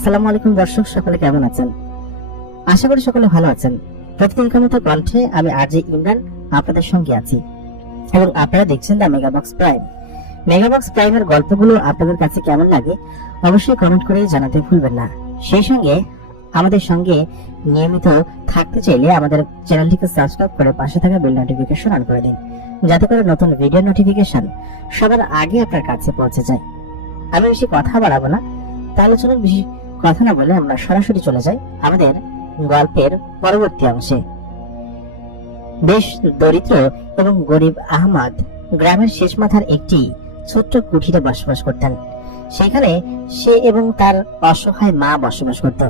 আসসালামু আলাইকুম দর্শক, সকলে কেমন আছেন? আশা করি সকলে ভালো আছেন। প্রতিদিনকার মতো কণ্ঠে আমি আর যে ইমরান আপনাদের সঙ্গে আছি। এবং আপনারা দেখছেন দ্য মেগাবক্স প্রাইম। মেগাবক্স প্রাইমের গল্পগুলো আপনাদের কাছে কেমন লাগে অবশ্যই কমেন্ট করে জানাতে ভুলবেন না। সেই সঙ্গে আমাদের সঙ্গে নিয়মিত থাকতে চাইলে আমাদের চ্যানেলটিকে সাবস্ক্রাইব করে পাশে থাকা বেল নোটিফিকেশন অন করে দিন। যাতে করে নতুন ভিডিও নোটিফিকেশন সবার আগে আপনার কাছে পৌঁছে যায়। আমি বেশি কথা বাড়াবো না। তাহলে চলুন বেশি কথা না বলে আমরা সরাসরি চলে যাই আমাদের গল্পের পরবর্তী অংশে। বেশ দরিদ্র এবং গরিব আহমদ গ্রামের শেষ মাথার একটি ছোট্ট কুঠিরে বসবাস করতেন। সেখানে সে এবং তার অসহায় মা বসবাস করত।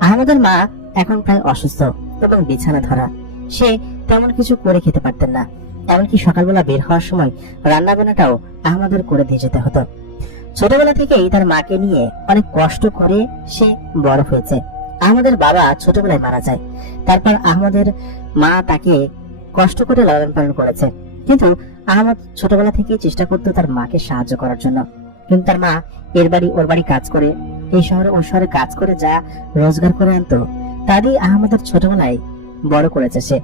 আহমদের মা এখন প্রায় অসুস্থ এবং বিছানা ধরা। সে তেমন কিছু করে খেতে পারতেন না। এমনকি সকালবেলা বের হওয়ার সময় রান্না বান্নাটাও আহমদের করে দিয়ে যেতে হতো। ছোটবেলা থেকেই তার মাকে নিয়ে অনেক কষ্ট করে সে বড় হয়েছে। আহমদের বাবা ছোটবেলায় মারা যায়। তারপর আহমদের মা তাকে কষ্ট করে লালন পালন করেছে। কিন্তু আহমদ ছোটবেলা থেকেই চেষ্টা করতো তার মাকে সাহায্য করার জন্য। কিন্তু তার মা এর বাড়ি, ওর বাড়ি কাজ করে, এই শহরে, ওর শহরে কাজ করে যা রোজগার করে আনতো, তা দিয়ে আহমদের ছোটবেলায় বড় করেছে সে।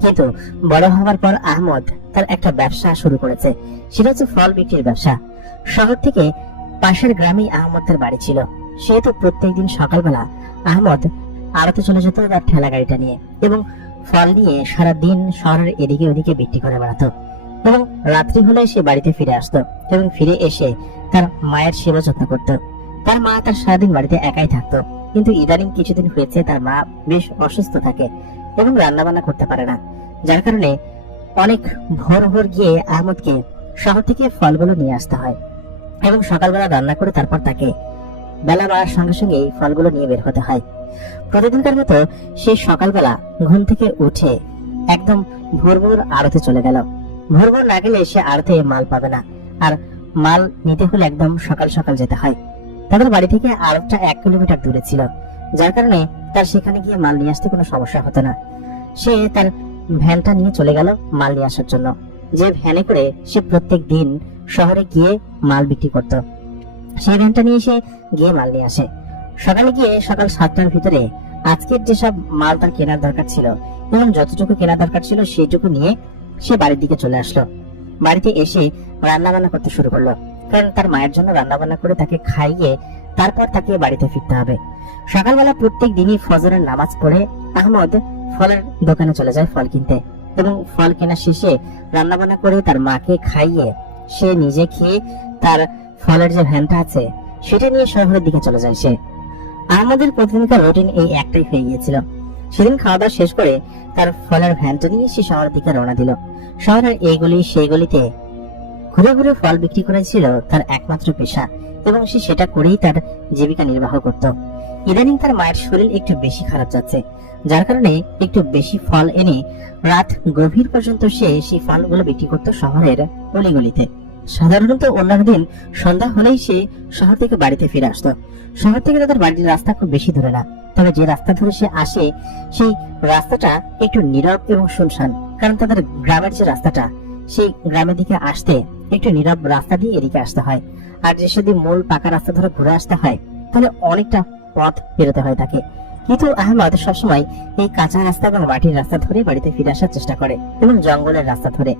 কিন্তু বড় হওয়ার পর আহমদ তার একটা ব্যবসা শুরু করেছে। সেটা হচ্ছে ফল বিক্রির ব্যবসা। শহর থেকে পাশের গ্রামেই আহমদের বাড়ি ছিল। সেহেতু প্রত্যেকদিন সকালবেলা আহমদ আড়তে চলে যেত তার ঠেলা গাড়িটা নিয়ে এবং ফল নিয়ে সারা দিন শহরের এদিকে ওদিকে বিক্রি করে বেড়াতো। এবং রাত্রি হলে সে বাড়িতে ফিরে আসতো এবং ফিরে এসে তার মায়ের সেবা যত্ন করত। তার মা তার সারাদিন বাড়িতে একাই থাকতো। কিন্তু ইদানিং কিছুদিন হয়েছে তার মা বেশ অসুস্থ থাকে এবং রান্না বান্না করতে পারে না। যার কারণে অনেক ভোর ভোর গিয়ে আহমদকে শহর থেকে ফলগুলো নিয়ে আসতে হয় এবং সকালবেলা রান্না করে তারপর তাকে বেলা বাড়ার সঙ্গে সঙ্গে এই ফলগুলো নিয়ে বের হতে হয়। প্রতিদিনকার মতো সে সকালবেলা ঘুম থেকে উঠে একদম ভোর ভোর আড়তে চলে গেল। ভোর ভোর না গেলে সে আড়তে মাল পাবে না আর মাল নিতে হলে একদম সকাল সকাল যেতে হয়। তাদের বাড়ি থেকে আড়তটা এক কিলোমিটার দূরে ছিল, যার কারণে তার সেখানে গিয়ে মাল নিয়ে আসতে কোনো সমস্যা হতো না। সে তার ভ্যানটা নিয়ে চলে গেল মাল নিয়ে আসার জন্য। যে ভ্যানে করে সে প্রত্যেক দিন শহরে গিয়ে মাল বিক্রি করত। সেই ভ্যানটা নিয়ে সে গিয়ে মাল নিয়ে আসে। সকালে গিয়ে সকাল সাতটার ভিতরে আজকের যেসব মাল তার কেনার দরকার ছিল এবং যতটুকু কেনার দরকার ছিল সেইটুকু নিয়ে সে বাড়ির দিকে চলে আসলো। বাড়িতে এসে রান্না বান্না করতে শুরু করল। কারণ তার মায়ের জন্য রান্না বান্না করে তাকে খাইয়ে তারপর তাকে বাড়িতে ফিরতে হবে। সকালবেলা প্রত্যেক দিনই ফজরের নামাজ পড়ে আহমদ ফলের দোকানে চলে যায় ফল কিনতে। এবং ফল কেনা শেষে রান্না বান্না করে তার মাকে খাইয়ে সে নিজে খেয়ে তার ফলের যে ভ্যানটা আছে, সেটা নিয়ে শহরের দিকে চলে যায় সে। আমাদের প্রতিদিনকার রুটিন এই একটাই হয়ে গিয়েছিল। সেদিন খাওয়া দাওয়া শেষ করে তার ফলের ভ্যানটা নিয়ে সে শহরের দিকে রওনা দিল। শহরের এই গলি সেই গলিতে ঘুরে ঘুরে ফল বিক্রি করেছিল তার একমাত্র পেশা এবং সে সেটা করেই তার জীবিকা নির্বাহ করত। ইদানিং তার মায়ের শরীর একটু বেশি খারাপ যাচ্ছে। যার কারণে একটু বেশি ফল এনে রাত গভীর পর্যন্ত সে সেই ফলগুলো বিক্রি করত শহরের অলিগলিতে। সাধারণত অন্যান্য দিন সন্ধ্যা হলেই সে শহর থেকে বাড়িতে ফিরে আসতো। শহর থেকে তাদের বাড়ির রাস্তা খুব বেশি দূরে না। তবে যে রাস্তা ধরে সে আসে, সেই রাস্তাটা একটু নীরব এবং শুনশান। কারণ তাদের গ্রামের যে রাস্তাটা, সেই গ্রামের দিকে আসতে একটু নীরব রাস্তা দিয়ে এদিকে আসতে হয়। আর যে সেদিন মূল পাকা রাস্তা ধরে ঘুরে আসতে হয়, তাহলে অনেকটা পথ পেরোতে হয় তাকে। কিন্তু আহমদ সবসময় এই কাঁচা রাস্তা এবং মাটির রাস্তা ধরে বাড়িতে ফিরে আসার চেষ্টা করে এবং জঙ্গলের রাস্তা ধরে।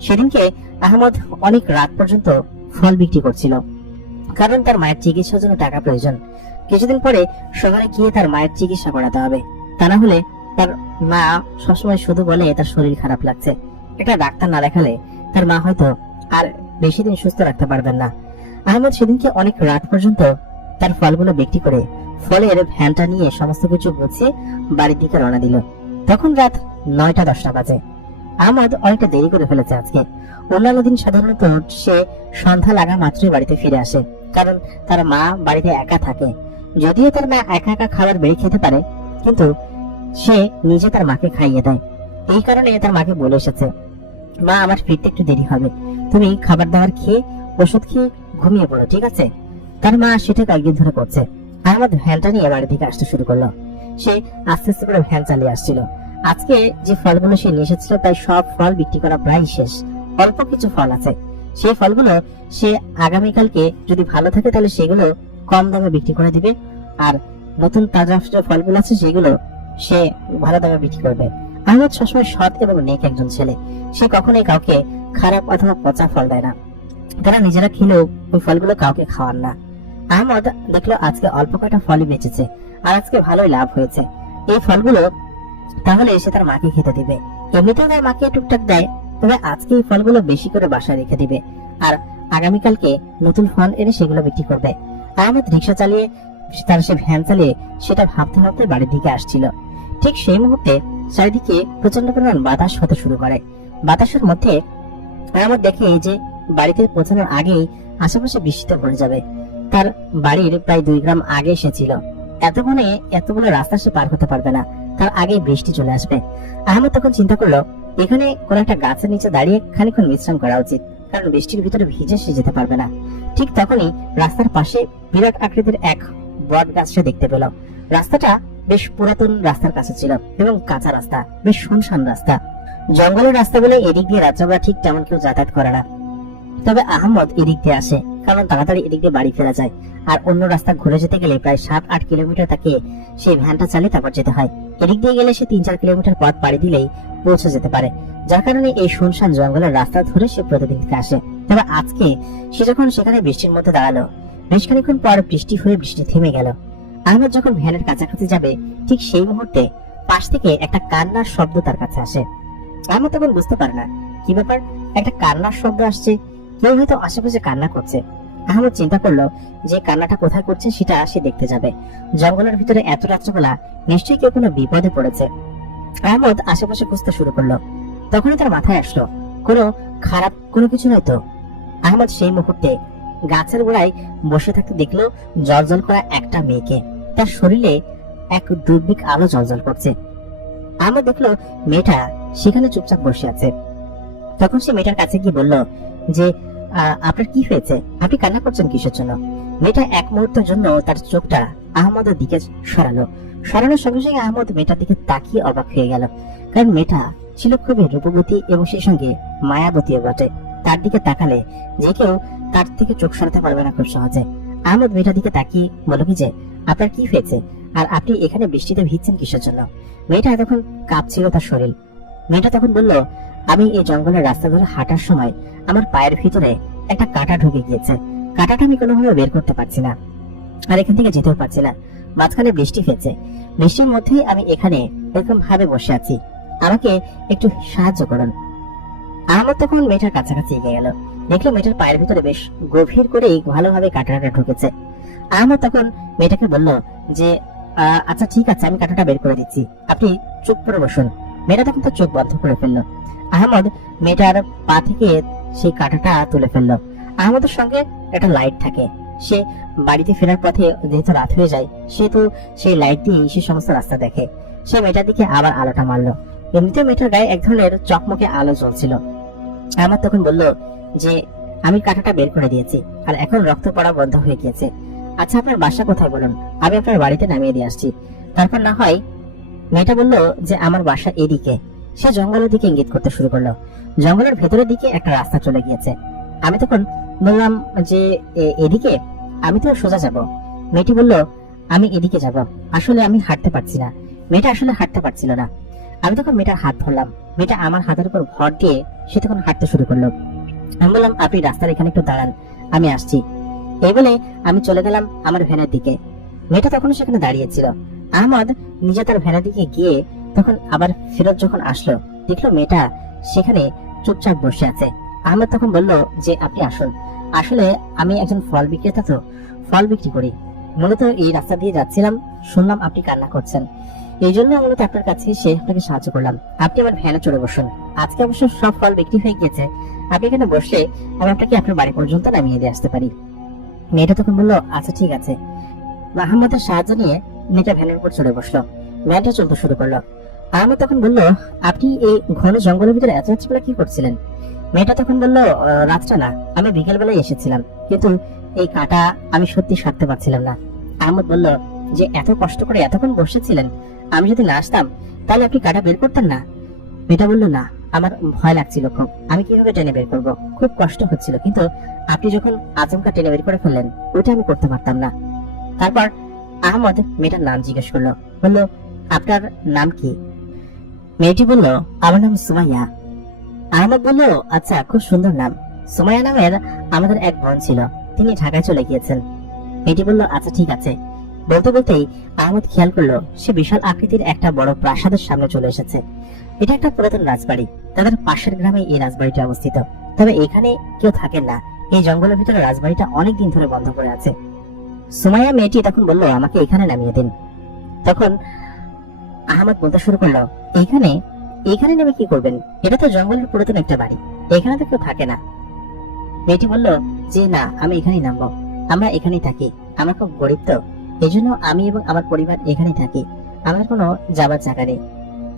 সেদিনকে আহমদ অনেক রাত পর্যন্ত ফল বিক্রি করছিল। কারণ তার মায়ের চিকিৎসার জন্য টাকা প্রয়োজন। কিছুদিন পরে শহরে গিয়ে তার মায়ের চিকিৎসা করাতে হবে। তা না হলে তার মা সবসময় শুধু বলে, তার শরীর খারাপ লাগছে। এটা ডাক্তার না দেখালে তার মা হয়তো আর বেশি দিন সুস্থ রাখতে পারবেন না। আহমদ সেদিনকে অনেক রাত পর্যন্ত তার ফলগুলো বিক্রি করে ফলের ভ্যানটা নিয়ে সমস্ত কিছু গুছিয়ে বাড়ির দিকে রওনা দিল। তখন রাত নয়টা দশটা বাজে। আহমদ অনেকটা দেরি করে ফেলেছে আজকে। অন্যান্য দিন সাধারণত সে সন্ধ্যা লাগা মাত্রই বাড়িতে ফিরে আসে, কারণ তার মা বাড়িতে একা থাকে। যদিও তার মা একা একা খাবার বেড়ে খেতে পারে, কিন্তু সে নিজে তার মাকে খাইয়ে দেয়। এই কারণে তার মাকে বলে এসেছে, মা, আমার ফিরতে একটু দেরি হবে। তুমি খাবার দাবার খেয়ে, ওষুধ খেয়ে ঘুমিয়ে পড়ো, ঠিক আছে? তার মা সেটা কয়েকদিন ধরে করছে। আহমদ ভ্যানটা নিয়ে বাড়ি থেকে আসতে শুরু করল। সে আস্তে আস্তে করে ভ্যান চালিয়ে আসছিল। আজকে যে ফলগুলো সে নিয়ে এসেছিল, তাই সব ফল বিক্রি করা প্রায় শেষ। অল্প কিছু ফল আছে। সেই ফলগুলো সে আগামীকালকে যদি ভালো থাকে, তাহলে সেগুলো কম দামে বিক্রি করে দিবে। আর নতুন তাজা যে ফলগুলো আছে, সেগুলো সে ভালো দামে বিক্রি করবে। আহমদ সবসময় সৎ এবং নেক একজন ছেলে। সে কখনোই কাউকে খারাপ অথবা পচা ফল দেয় না। তারা নিজেরা খেলেও ওই ফলগুলো কাউকে খাওয়ান না। আহমদ দেখল আজকে অল্প কটা ফলই বেঁচেছে, আর আজকে ভালোই লাভ হয়েছে। এই ফলগুলো তাহলে সে তার মাকে খেতে দিবে। এমনিতেও তার মাকে টুকটাক দেয়, তবে আজকে এই ফলগুলো বেশি করে বাসায় রেখে দিবে। আর আগামীকালকে নতুন ফল এনে সেগুলো বিক্রি করবে। আহমেদ রিক্সা চালিয়ে তার সে ভ্যান চালিয়ে সেটা ভাবতে ভাবতে বাড়ির দিকে আসছিল। ঠিক সেই মুহূর্তে চারিদিকে প্রচণ্ড পরিমাণ বাতাস হতে শুরু করে। বাতাসের মধ্যে আহমদ দেখে যে বাড়িতে পৌঁছানোর আগেই আশেপাশে বৃষ্টিতে পড়ে যাবে। তার বাড়ির প্রায় দুই গ্রাম আগে এসেছিল এতক্ষণে এতগুলো রাস্তা সে পার হতে পারবে না। তার আগেই বৃষ্টি চলে আসবে। আহমদ তখন চিন্তা করল, এখানে কোন একটা গাছের নিচে দাঁড়িয়ে খানিক্ষণ বিশ্রাম করা উচিত, কারণ বৃষ্টির ভিতরে ভিজে সে যেতে পারবে না। ঠিক তখনই রাস্তার পাশে বিরাট আকৃতির এক বট গাছ সে দেখতে পেল। রাস্তাটা বেশ পুরাতন রাস্তার কাছে ছিল এবং কাঁচা রাস্তা, বেশ শুনশান রাস্তা। জঙ্গলের রাস্তাগুলো এদিক দিয়ে রাত্রবেলা ঠিক তেমন কেউ যাতায়াত করে না। তবে আহমদ এদিক দিয়ে আসে। কারণ তাড়াতাড়ি এদিক বাড়ি ফেরা যায়। আর অন্য রাস্তা ঘুরে যেতে গেলে প্রায় সাত আট কিলোমিটার তাকে সেই ভ্যানটা চালিয়ে তারপর যেতে হয়। এদিক দিয়ে গেলে সে তিন চার কিলোমিটার পথ পাড়ি দিলেই পৌঁছে যেতে পারে। যার কারণে এই শুনশান জঙ্গলের রাস্তা ধরে সে প্রতিদিন আসে। তবে আজকে সে যখন সেখানে বৃষ্টির মধ্যে দাঁড়াল, বেশ খানিক্ষণ পর বৃষ্টি হয়ে বৃষ্টি থেমে গেল। আহমদ যখন ভ্যানের কাছাকাছি যাবে, ঠিক সেই মুহূর্তে পাশ থেকে একটা কান্নার শব্দ তার কাছে আসে। আহমদ তখন বুঝতে পারে না, কি ব্যাপার? একটা কান্নার শব্দ আসছে। কেউ হয়তো আশেপাশে কান্না করছে। আহমদ চিন্তা করল যে কান্নাটা কোথায় করছে সেটা সে দেখতে যাবে। জঙ্গলের ভিতরে এত রাত্রবেলা নিশ্চয়ই কেউ কোনো বিপদে পড়েছে। আহমদ আশেপাশে খুঁজতে শুরু করল। তখনই তার মাথায় আসলো, কোনো খারাপ কোনো কিছু নয় তো। আহমদ সেই মুহূর্তে গাছের গোড়ায় বসে থাকতে দেখল জলজল করা একটা মেয়েকে। তার শরীরে এক দুর্বিক আলো জলজল করছে। আহমদ দেখল মেয়েটা সেখানে চুপচাপ বসে আছে। তখন সে মেয়েটার কাছে গিয়ে বলল যে আপনার কি হয়েছে? আপনি কান্না করছেন কিসের জন্য? মেয়েটা এক মুহূর্তের জন্য তার চোখটা আহমদের দিকে সরালো। সরানোর সঙ্গে সঙ্গে আহমদ মেয়েটার দিকে তাকিয়ে অবাক হয়ে গেল। কারণ মেয়েটা ছিল খুবই রূপবতী এবং সেই সঙ্গে মায়াবতীও বটে। তার দিকে তাকালে যে কেউ তার থেকে চোখ সরাতে পারবে না খুব সহজে। আহমদ মেয়েটার দিকে তাকিয়ে বলো কি যে, আপনার কি হয়েছে? আর আপনি এখানে বৃষ্টিতে ভিজছেন কিসের জন্য? মেয়েটা তখন কাঁপছিল তার শরীর। মেয়েটা তখন বলল আমি এই জঙ্গলের রাস্তা ধরে হাঁটার সময় আমার পায়ের ভিতরে একটা কাঁটা ঢুকে গিয়েছে। কাঁটাটা আমি কোনোভাবে বের করতে পারছি না আর এখান থেকে যেতেও পারছি না। মাঝখানে বৃষ্টি হয়েছে। বৃষ্টির মধ্যেই আমি এখানে এরকম ভাবে বসে আছি। আমাকে একটু সাহায্য করুন। আহমদ তখন মেয়েটার কাছাকাছি এগিয়ে গেল। দেখল মেয়েটার পায়ের ভিতরে বেশ গভীর করে ভালোভাবে কাঁটাটা ঢুকেছে। আহমদ তখন মেয়েটাকে বলল যে আচ্ছা ঠিক আছে, আমি কাঁটাটা বের করে দিচ্ছি। আপনি চুপ করে বসুন। মেয়েটা তখন তো চোখ বন্ধ করে ফেলল। আহমদ মেয়েটার পা থেকে সেই কাঁটাটা তুলে ফেলল। আহমদের সঙ্গে একটা লাইট থাকে। সে বাড়িতে ফেরার পথে যেহেতু রাত হয়ে যায়, সেহেতু সেই লাইট দিয়ে সে সমস্ত রাস্তা দেখে। সে মেয়েটার দিকে আবার আলোটা মারলো। এমনিতে মেয়েটার গায়ে এক ধরনের চকমকে আলো জ্বলছিল। আহমদ তখন বলল যে, আমি কাঁটাটা বের করে দিয়েছি আর এখন রক্ত পড়া বন্ধ হয়ে গিয়েছে। আচ্ছা আপনার বাসা কোথায় বলুন? আমি আপনার বাড়িতে নামিয়ে দিয়ে আসছি। তারপর না হয় মেয়েটা বলল যে, আমার বাসা এদিকে। সে জঙ্গলের দিকে ইঙ্গিত করতে শুরু করল। জঙ্গলের ভেতরের দিকে একটা রাস্তা চলে গিয়েছে। আমি তখন বললাম যে এদিকে? আমি তো সোজা যাব। মেয়েটি বলল, আমি এদিকে যাব। আসলে আমি হাঁটতে পারছি না। মেয়েটা আসলে হাঁটতে পারছিল না। আমি তখন মেয়েটার হাত ধরলাম। মেয়েটা আমার হাতের উপর ভর দিয়ে সে তখন হাঁটতে শুরু করল। আমি বললাম, আপনি রাস্তার এখানে একটু দাঁড়ান, আমি আসছি। এই বলে আমি চলে গেলাম আমার ভ্যানের দিকে। মেয়েটা তখন সেখানে দাঁড়িয়েছিল আহমদ নিজে তার ভ্যানের দিকে গিয়ে তখন আবার ফেরত যখন আসলো, দেখল মেয়েটা সেখানে চুপচাপ বসে আছে। আহমদ তখন বলল যে, আপনি আসুন। আসলে আমি একজন ফল বিক্রেতা তো, ফল বিক্রি করি। মূলত এই রাস্তা দিয়ে যাচ্ছিলাম, শুনলাম আপনি কান্না করছেন। এই জন্য মূলত আপনার কাছে এসে আপনাকে সাহায্য করলাম। আপনি আমার ভ্যানে চড়ে বসুন। আজকে অবশ্য সব ফল বিক্রি হয়ে গিয়েছে। আপনি এখানে বসে আমি আপনাকে আপনার বাড়ি পর্যন্ত নামিয়ে দিয়ে আসতে পারি। মেয়েটা তখন বলল আচ্ছা ঠিক আছে। আহমদের সাহায্য নিয়ে মেয়েটা ভ্যানের উপর চড়ে বসল। ভ্যানটা চলতে শুরু করল। আহমদ তখন বলল, আপনি এই ঘন জঙ্গলের ভিতরে এত রাত্রিবেলা কি করছিলেন? মেয়েটা তখন বলল রাতটা না আমি বিকেল বেলায় এসেছিলাম। কিন্তু এই কাটা আমি সত্যি সারতে পারছিলাম না। আহমদ বলল, যে এত কষ্ট করে এতক্ষণ বসেছিলেন, আমি যদি না আসতাম, তাহলে আপনি কাটা বের করতেন না? মেয়েটা বলল, না, আমার ভয় লাগছিল খুব। আমি কীভাবে টেনে বের করব? খুব কষ্ট হচ্ছিল, কিন্তু আপনি যখন আচমকা টেনে বের করে ফেললেন, ওইটা আমি করতে পারতাম না। তারপর আহমদ মেয়েটার নাম জিজ্ঞেস করল, বলল, আপনার নাম কি? মেয়েটি বলল, আমার নাম সুমাইয়া। আহমদ বলল আচ্ছা খুব সুন্দর নাম। সুমাইয়া নামের আমাদের এক বোন ছিল, তিনি ঢাকায় চলে গিয়েছেন। মেয়েটি বলল আচ্ছা ঠিক আছে। বলতে বলতেই আহমদ খেয়াল করল, সে বিশাল আকৃতির একটা বড় প্রাসাদের সামনে চলে এসেছে। এটা একটা পুরাতন রাজবাড়ি, তাদের পাশের গ্রামে এই রাজবাড়িটি অবস্থিত। তবে এখানে কেউ থাকেন না, এই জঙ্গলের ভিতরে রাজবাড়িটা অনেক দিন ধরে বন্ধ করে আছে। সুমাইয়া মেয়েটি তখন বলল, আমাকে এখানে নামিয়ে দিন। তখন আহমদ বলতে শুরু করল এখানে এখানে নেমে কি করবেন? এটা তো জঙ্গলের পুরাতন একটা বাড়ি। এখানে তো কেউ থাকে না। মেয়েটি বলল, যে না, আমি এখানেই নামবো। আমরা এখানেই থাকি। আমরা খুব গরিব তো। এই জন্য আমি এবং আমার পরিবার এখানেই থাকি। আমাদের কোনো যাবার জায়গা নেই।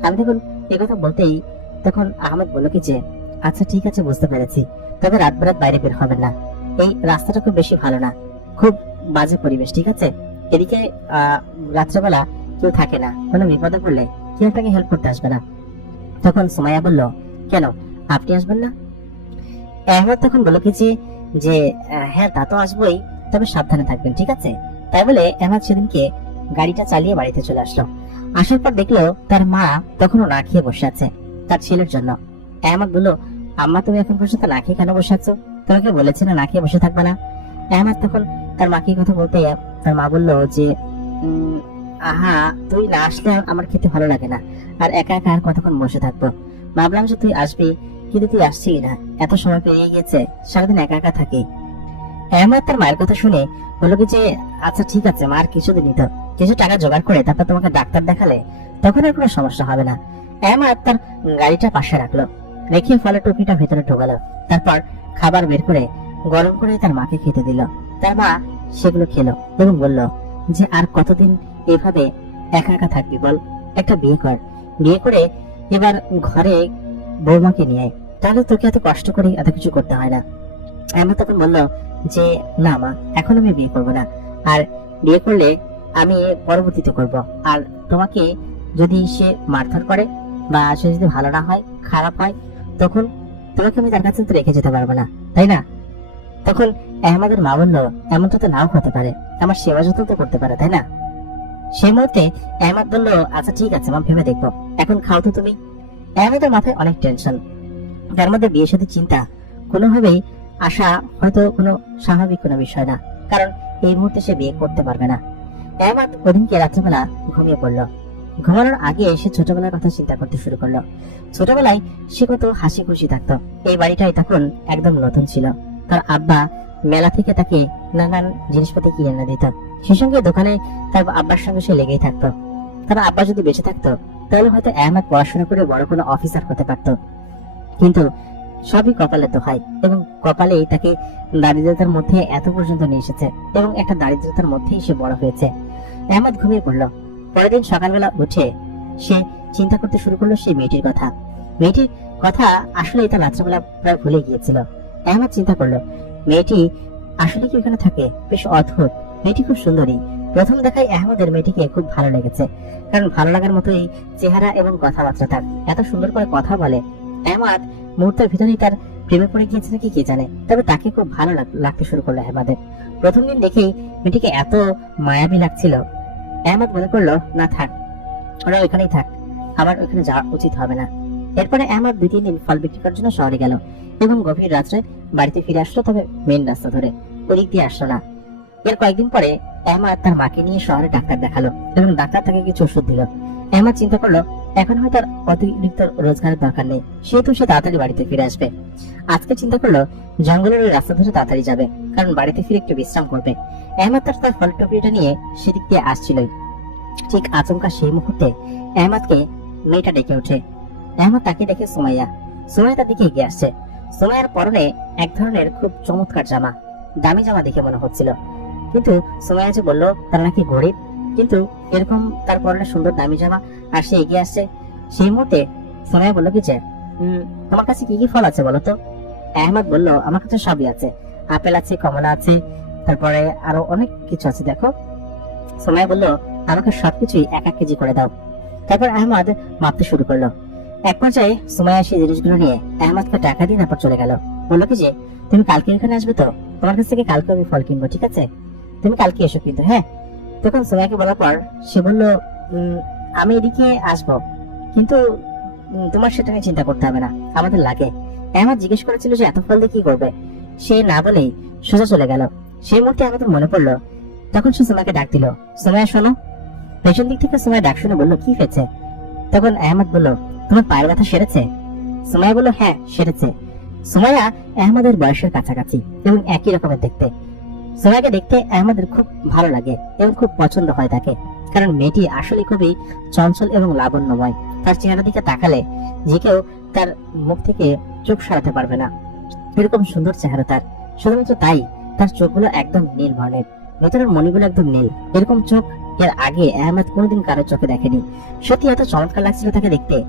আমি তখন কথা বলতেই তখন আহমেদ বলল কি যে আচ্ছা ঠিক আছে, বুঝতে পেরেছি। তবে রাত বেরাত বাইরে বের হবেন না। এই রাস্তাটা খুব বেশি ভালো না। খুব বাজে পরিবেশ, ঠিক আছে? এদিকে রাত্রেবেলা কেউ থাকে না, কোনো বিপদে পড়লে কেউ আপনাকে হেল্প করতে আসবে না। তখন সুমাইয়া বলল, কেন, আপনি আসবেন না? আহমদ তখন বলল কি যে হ্যাঁ তা তো আসবোই, তবে সাবধানে থাকবেন, ঠিক আছে? তাই বলে আহমদ সেদিনকে গাড়িটা চালিয়ে বাড়িতে চলে আসলো। আসার পর দেখল তার মা তখনও না খেয়ে বসে আছে, তার ছেলের জন্য। আহমদ বলল, আম্মা, তুমি এখন পর্যন্ত না খেয়ে কেন বসে আছো? তোমাকে বলেছে না না খেয়ে বসে থাকবে না? আহমদ তখন তার মাকে কথা বলতে, তার মা বলল যে আহা, তুই না আসলে আমার খেতে ভালো লাগে না। আর একা একা আর কতক্ষণ বসে থাকব? ভাবলাম যে তুই আসবি, কিন্তু তুই আসছিলি না। এত সময় পেরিয়ে গেছে, সারাদিন একা একা থাকি। আহমদ তার মায়ের কথা শুনে বলল কি যে আচ্ছা ঠিক আছে মার কিছুদিন নিত। কিছু টাকা জোগাড় করে তারপর তোমাকে ডাক্তার দেখালে তখন আর কোনো সমস্যা হবে না। আহমদ তার গাড়িটা পাশে রাখল, রেখে ফলে টুপিটা ভেতরে ঢোকালো। তারপর খাবার বের করে গরম করে তার মাকে খেতে দিল। তার মা সেগুলো খেলো এবং বলল যে, আর কতদিন এভাবে একা একা থাকবি বল। একটা বিয়ে কর। বিয়ে করে এবার ঘরে বৌমাকে নিয়ে আয়। তাহলে তোকে এত কষ্ট করে এত কিছু করতে হয় না। এমন তখন বলল যে, না মা, এখন আমি বিয়ে করব না। আর বিয়ে করলে আমি পরবর্তীতে করব। আর তোমাকে যদি সে মারধর করে বা সে যদি ভালো না হয়, খারাপ হয়, তখন তোমাকে আমি তার কাছে তো রেখে যেতে পারব না। তাই না? তখন আহমদের মা বলল এমনটা তো নাও হতে পারে। আমার সেবা যত্ন তো করতে পারে, তাই না? সেই মুহূর্তে আহমদ বলল আচ্ছা ঠিক আছে মা ভেবে দেখব। এখন খাও তো তুমি? আহমদের মাথায় অনেক টেনশন তার মধ্যে বিয়ের সাথে চিন্তা, কোনোভাবেই আসা হয়তো কোনো স্বাভাবিক কোনো বিষয় না, কারণ এই মুহূর্তে সে বিয়ে করতে পারবে না। আহমদ ওদিনকে রাত্রেবেলা ঘুমিয়ে পড়ল। ঘুমানোর আগে সে ছোটবেলার কথা চিন্তা করতে শুরু করল। ছোটবেলায় সে কত হাসি খুশি থাকতো। এই বাড়িটাই তখন একদম নতুন ছিল। তার আব্বা মেলা থেকে তাকে নানান জিনিসপাতি কিনে এনে দিত। সে সঙ্গে দোকানে তার আব্বার সঙ্গে সে লেগেই থাকতো। তার আব্বা যদি বেঁচে থাকতো, তাহলে হয়তো আহমেদ পড়াশোনা করে বড় কোনো অফিসার হতে পারতো। কিন্তু সবই কপালে তো হয় এবং কপালেই তাকে দারিদ্রতার মধ্যে এত পর্যন্ত নিয়ে এসেছে এবং একটা দারিদ্রতার মধ্যেই সে বড় হয়েছে। আহমদ ঘুমিয়ে পড়ল। পরের দিন সকালবেলা উঠে সে চিন্তা করতে শুরু করল সেই মেয়েটির কথা। মেয়েটির কথা আসলে তার রাত্রেবেলা প্রায় ভুলে গিয়েছিল। আহমদ চিন্তা করল, মেয়েটি আসলে কি ওখানে থাকে? বেশ অদ্ভুত। মেয়েটি খুব সুন্দরী। প্রথম দেখায় আহমদের মেয়েটিকে খুব ভালো লেগেছে, কারণ ভালো লাগার মতো এই চেহারা এবং কথাবার্তা তার। এত সুন্দর করে কথা বলে। আহমদ মুহূর্তের ভিতরেই তার প্রেমে পড়ে গিয়েছে নাকি কে জানে, তবে তাকে খুব ভালো লাগতে শুরু করল আহমদের। প্রথম দিন দেখেই মেয়েটিকে এত মায়াবী লাগছিল। আহমদ মনে করল, না থাক, ওরা ওইখানেই থাক, আমার ওইখানে যাওয়া উচিত হবে না। এরপরে আহমদ দুই তিন দিন ফল বিক্রি করার জন্য শহরে গেল এবং গভীর রাত্রে বাড়িতে ফিরে আসলো, তবে মেন রাস্তা ধরে। ওদিক দিয়ে আসলো না। এর কয়েকদিন পরে আহমদ তার মাকে নিয়ে শহরে ডাক্তার দেখাল এবং ডাক্তার তাকে কিছু ওষুধ দিল। আহমদ চিন্তা করল, এখন হয়তো অতিরিক্ত রোজগারের দরকার নেই, সেহেতু সে তাড়াতাড়ি বাড়িতে ফিরে আসবে। আজকে চিন্তা করল, জঙ্গলের ওই রাস্তা ধরে তাড়াতাড়ি যাবে, কারণ বাড়িতে ফিরে একটু বিশ্রাম করবে। আহমদ তার তার ফল টপিটা নিয়ে সেদিক দিয়ে আসছিলই ঠিক আচমকা সেই মুহূর্তে আহমদকে মেয়েটা ডেকে ওঠে। আহমদ তাকে দেখে সুমাইয়া সুমাইয়া তার দিকে এগিয়ে আসছে। সুমাইয়ার পরনে এক ধরনের খুব চমৎকার জামা, দামি জামা দেখে মনে হচ্ছিল। কিন্তু সুমাইয়া যে বলল তারা নাকি গরিব? কিন্তু এরকম তার পরনে সুন্দর দামি জামা আর সে এগিয়ে আসছে। সেই মুহূর্তে সুমাইয়া বলল কি যে "উম, তোমার কাছে কি কি ফল আছে বলো তো? আহমদ বলল আমার কাছে সবই আছে। আপেল আছে কমলা আছে তারপরে আরও অনেক কিছু আছে দেখো। সুমাইয়া বলল আমাকে সবকিছুই এক এক কেজি করে দাও। তারপর আহমদ মাপতে শুরু করল। এক পর্যায়ে সুমাইয়া সেই জিনিসগুলো নিয়ে আহমদকে টাকা দিয়ে তারপর চলে গেল। বলল কি যে তুমি কালকে এখানে আসবে তো? তোমার কাছ থেকে কালকে আমি ফল কিনবো ঠিক আছে? তুমি কালকে এসো কিন্তু হ্যাঁ? তখন সোমায়াকে বলার পর সে বলল আমি এদিকে আসব। কিন্তু তোমার সেটা নিয়ে চিন্তা করতে হবে না, আমাদের লাগে। আমার জিজ্ঞেস করেছিল যে এত ফল দিয়ে কি করবে। সে না বলেই সোজা চলে গেল। সেই মুহূর্তে আমাদের মনে পড়ল, তখন সে সোমাকে ডাক দিল সোমায়া শোনো। পেছন দিক থেকে সোমায়া ডাক শুনে বলল, কি হয়েছে? তখন আহমদ বলল, তোমার পায়ের ব্যথা সেরেছে? সোমায়া বলল হ্যাঁ সেরেছে। সোমায়া আহমদের বয়সের কাছাকাছি এবং একই রকমের দেখতে। সোমায়াকে দেখতে আহমদের খুব ভালো লাগে এবং খুব পছন্দ হয় তাকে। কারণ মেয়েটি আসলে খুবই চঞ্চল এবং লাবণ্যময়। তার চেহারা দিকে তাকালে যে কেউ তার মুখ থেকে চোখ সরাতে পারবে না। এরকম সুন্দর চেহারা তার। শুধুমাত্র তাই, তার চোখগুলো একদম নীল বর্ণের ভেতরের মণিগুলো একদম নীল। এরকম চোখ এর আগে আহমেদ কোনোদিন কারও চোখে দেখেনি। সত্যি এত চমৎকার লাগছিল তাকে দেখতে।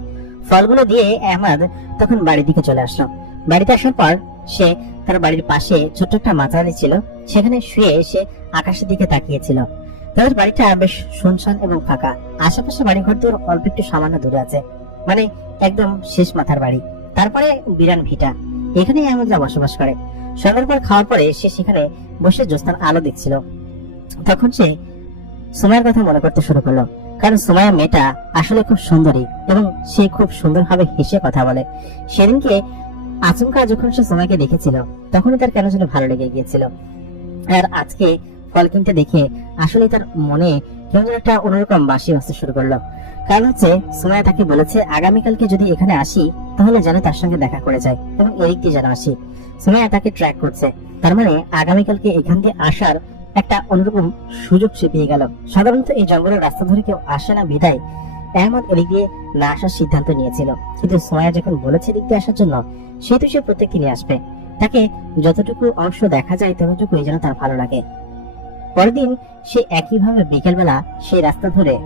ফলগুলো দিয়ে আহমদ তখন বাড়ির দিকে চলে আসলো। বাড়িতে আসার পর সে তার বাড়ির পাশে ছোট্ট একটা মাচারি ছিল। সেখানে শুয়ে সে আকাশের দিকে তাকিয়েছিল। তাদের বাড়িটা বেশ শুনশান এবং ফাঁকা। আশেপাশে বাড়ি ঘর তোর অল্প একটু সামান্য দূরে আছে। মানে একদম শেষ মাথার বাড়ি। তারপরে বিরান ভিটা। এখানেই আহমদরা বসবাস করে। সন্ধ্যার পর খাওয়ার পরে সে সেখানে বসে জ্যোৎস্নার আলো দেখছিল। তখন সে সুমায়ের কথা মনে করতে শুরু করল। কারণ সুমায়া মেয়েটা আসলে খুব সুন্দরী এবং সে খুব সুন্দরভাবে হেসে কথা বলে। সেদিনকে আচমকা যখন সে সুমাইকে দেখেছিল, তখনই তার কেন যেন ভালো লেগে গিয়েছিল। আর আজকে ফল কিনতে দেখে আসলে তার মনে কেমন যেন একটা অন্যরকম বাসি আসতে শুরু করল। কারণ হচ্ছে সুমায়া তাকে বলেছে, আগামীকালকে যদি এখানে আসি, তাহলে যেন তার সঙ্গে দেখা করে যায় এবং এদিক দিয়ে যেন আসি। সুমায়া তাকে ট্র্যাক করছে। তার মানে আগামীকালকে এখান দিয়ে আসার একটা অন্যরকম সুযোগ সে পেয়ে গেল। সাধারণত এই জঙ্গলের রাস্তা ধরে কেউ আসে না বিদায় আহমদ এদিক দিয়ে না আসার সিদ্ধান্ত নিয়েছিল। কিন্তু সোয়া যখন বলেছে এদিক দিয়ে আসার জন্য সেহেতু সে প্রত্যেক দিনই আসবে। তাকে যতটুকু অংশ দেখা যায় ততটুকুই যেন তার ভালো লাগে। পরের দিন সে একইভাবে বিকেলবেলা সেই রাস্তা ধরে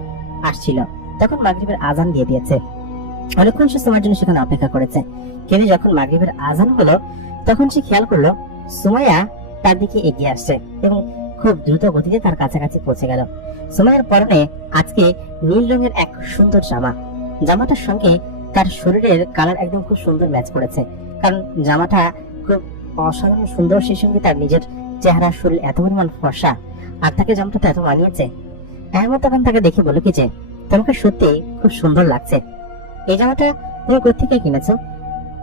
আসছিল। তখন মাগরিবের আজান দিয়ে দিয়েছে। অনেকক্ষণ সে সময়ের জন্য সেখানে অপেক্ষা করেছে। কিন্তু যখন মাগরিবের আজান হলো, তখন সে খেয়াল করল, সুমাইয়া তার দিকে এগিয়ে আসছে এবং খুব দ্রুত গতিতে তার কাছাকাছি পৌঁছে গেল। সুমাইয়ার পরনে আজকে নীল রঙের এক সুন্দর জামা। জামাটার সঙ্গে তার শরীরের কালার একদম খুব সুন্দর ম্যাচ করেছে। কারণ জামাটা খুব অসাধারণ সুন্দর সেই সঙ্গে তার নিজের চেহারা, শরীর এত পরিমাণ ফর্সা। আর তাকে জামাটা এত মানিয়েছে। আহমদ তখন তাকে দেখে বলো কি যে, তোমাকে সত্যি খুব সুন্দর লাগছে। এই জামাটা তুমি কোথেকে কিনেছো?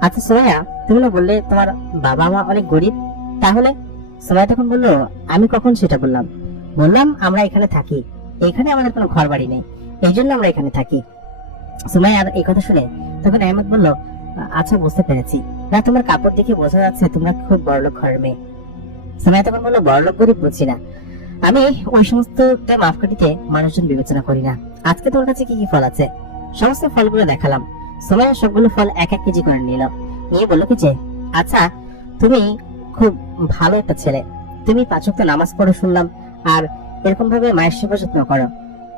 আচ্ছা সোমায়া তুমি না বললে তোমার বাবা মা অনেক গরিব। তাহলে সোমায়া তখন বলল, আমি কখন সেটা বললাম? বললাম, আমরা এখানে থাকি। এখানে আমাদের কোনো ঘর বাড়ি নেই। এই জন্য আমরা এখানে থাকি। সুমাইয়ার এই কথা শুনে তখন আহমদ বলল আচ্ছা বুঝতে পেরেছি। না, তোমার কাপড় দেখে বোঝা যাচ্ছে তোমরা খুব বড়লোক ঘরের মেয়ে। সুমাইয়া তখন বড়লোক গরিব বুঝছি না। আমি ওই সমস্ত মাপকাঠিতে মানুষজন বিবেচনা করি না। আজকে তোমার কাছে কি কি ফল আছে? সমস্ত ফলগুলো দেখালাম। সুমাইয়া সবগুলো ফল এক এক কেজি করে নিল। নিয়ে বলল কি যে আচ্ছা তুমি খুব ভালো একটা ছেলে। তুমি পাঁচক নামাজ পড়ো শুনলাম, আর এরকম ভাবে মায়ের সেবা যত্ন করো।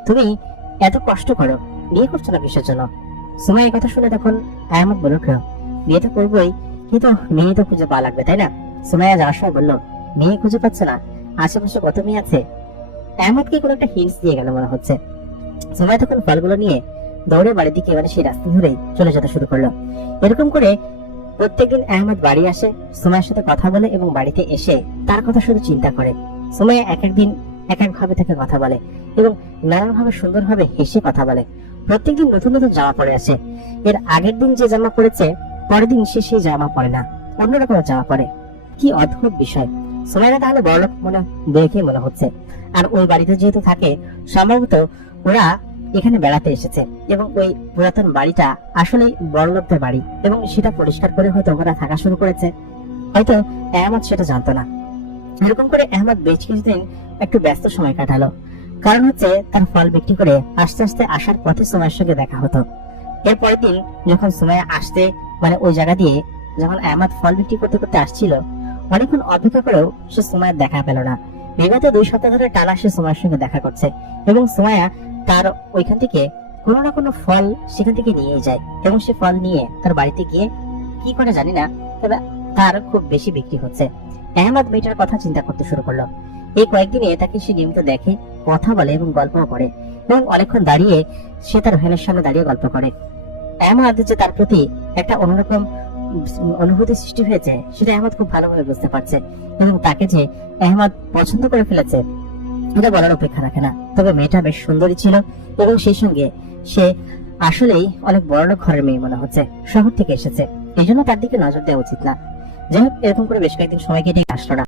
তুমি এত কষ্ট করো। বিয়ে করছ না কিসের জন্য? সুমাই এই কথা শুনে তখন আহমদ বলল "কেন? বিয়ে তো করবোই। কিন্তু মেয়ে তো খুঁজে পাওয়া লাগবে, তাই না? সুমাইয়া যাওয়ার সময় বলল, মেয়ে খুঁজে পাচ্ছে না? আশেপাশে কত মেয়ে আছে? আহমদকে কোনো একটা হিন্টস দিয়ে গেল মনে হচ্ছে। সুমাইয়া তখন ফলগুলো নিয়ে দৌড়ে বাড়ির দিকে এবারে সেই রাস্তা ধরেই চলে যেতে শুরু করল। এরকম করে প্রত্যেকদিন আহমদ বাড়ি আসে, সুমাইয়ের সাথে কথা বলে এবং বাড়িতে এসে তার কথা শুধু চিন্তা করে। সুমাইয়া এক একদিন এক এক ভাবে থেকে কথা বলে এবং নানানভাবে সুন্দরভাবে হেসে কথা বলে। প্রত্যেকদিন নতুন নতুন জামা পরে আসে। এর আগের দিন যে জামা পরেছে, পরের দিন সে সেই জামা পরে না, অন্যরকম জামা পরে। কি অদ্ভুত বিষয়। সোমাইরা তাহলে বড়লোক মনে দেখে মনে হচ্ছে। আর ওই বাড়িতে যেহেতু থাকে, সম্ভবত ওরা এখানে বেড়াতে এসেছে। এবং ওই পুরাতন বাড়িটা আসলে বড়লোকদের বাড়ি। এবং সেটা পরিষ্কার করে হয়তো ওরা থাকা শুরু করেছে। হয়তো আহমদ সেটা জানতো না। এরকম করে আহমদ বেশ কিছুদিন একটু ব্যস্ত সময় কাটালো। কারণ হচ্ছে তার ফল বিক্রি করে আস্তে আস্তে আসার পথে সময়ের সঙ্গে দেখা হতো। এর দিন যখন সময় আসতে মানে ওই জায়গা দিয়ে যখন আহমদ ফল বিক্রি করতে করতে আসছিল, অনেকক্ষণ অপেক্ষা করেও সে সময়ের দেখা পেল না। বিগত দুই সপ্তাহ ধরে টানা সে সময়ের সঙ্গে দেখা করছে এবং সোমায়া তার ওইখান থেকে কোনো না কোনো ফল সেখান থেকে নিয়ে যায় এবং সে ফল নিয়ে তার বাড়িতে গিয়ে কি করে জানি না, তবে তার খুব বেশি বিক্রি হচ্ছে। আহমদ মেয়েটার কথা চিন্তা করতে শুরু করল। এই কয়েকদিনে তাকে সে নিয়মিত দেখে কথা বলে এবং গল্পও করে। এবং অনেকক্ষণ দাঁড়িয়ে সে তার ভ্যানের সামনে দাঁড়িয়ে গল্প করে। আহমদ যে তার প্রতি একটা অন্যরকম অনুভূতি সৃষ্টি হয়েছে, সেটা আহমদ খুব ভালোভাবে বুঝতে পারছে। এবং তাকে যে আহমদ পছন্দ করে ফেলেছে, এটা বলার অপেক্ষা রাখে না। তবে মেয়েটা বেশ সুন্দরী ছিল এবং সেই সঙ্গে সে আসলেই অনেক বড় ঘরের মেয়ে মনে হচ্ছে, শহর থেকে এসেছে। এই জন্য তার দিকে নজর দেওয়া উচিত না। যাই হোক, এরকম করে বেশ কয়েকদিন সময় কেটে আসলো না।